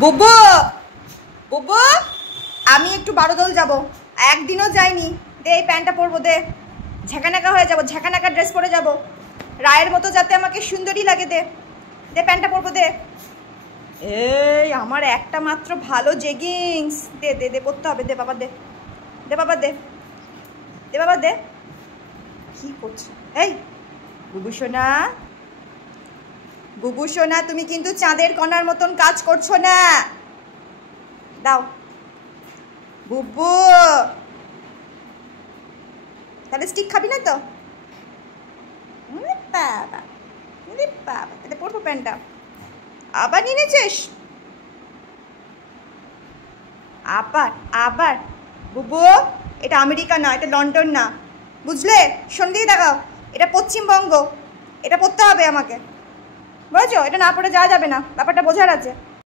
বুবু বুবু আমি একটু বারোদল যাব, একদিনও যাইনি। দে এই প্যান্টটা পরবো, দে ঝাঁকানাকা হয়ে যাবো, ঝাঁকানাকা ড্রেস পরে যাব, রায়ের মতো যাতে আমাকে সুন্দরী লাগে। দে দে প্যান্টটা পরবো, দে। এই আমার একটা মাত্র ভালো জেগিংস, দে দে দে পরতে হবে, দে বাবা দে, দে বাবা দে, দে বাবা দে। কি করছে এই বুবু সোনা? বুবু সোনা তুমি কিন্তু চাঁদের কণার মতন কাজ করছো না, দাও বুবু। তাহলে স্টিক খাবি না তো? বাবা বাবা, তাহলে পরবো প্যান্টটা। আবার নিয়ে নিয়েছিস? আবার আবার বুবু, এটা আমেরিকা না, এটা লন্ডন না, বুঝলে? সন্ধ্যেই দেখাও, এটা পশ্চিমবঙ্গ, এটা পড়তে হবে আমাকে, বুঝেছো? এটা না পড়ে যাওয়া যাবে না, ব্যাপারটা বোঝার আছে।